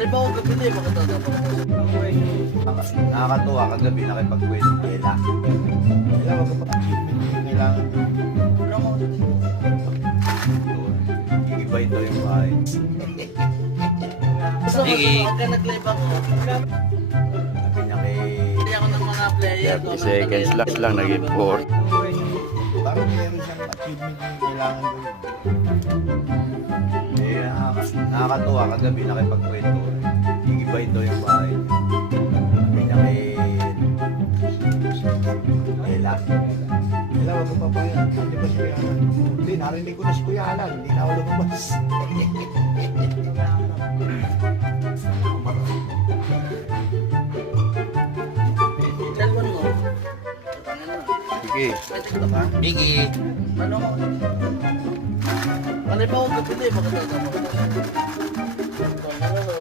Ano ba ako gabili? Bakit tatapo? Nakakatuwa kagabi nakipagkwento nila. Kailangan wag ka pa-achievement yung kailangan nyo. Ano mo? Iba ito yung bahay. Gusto ko, huwag ka nag-live ako. Sabi niya kay... Hindi ako ng mga player. 30 seconds lang nag-import. Bakit meron siyang achievement yung kailangan nyo? Eh, nakakatuwa kagabi nakipagkwento. Iba ito yung bahay. Sabi niya kay... Ella. Ella, wag ka papayag. Hindi ba si Kuya Alan? Hindi, narinig ko na si Kuya Alan. Hindi na ako lumabas. Cellphone mo. Sige. May TikTok ka? Biggie. Ano mo? Ano ba ako gabili? Bakit tatapo?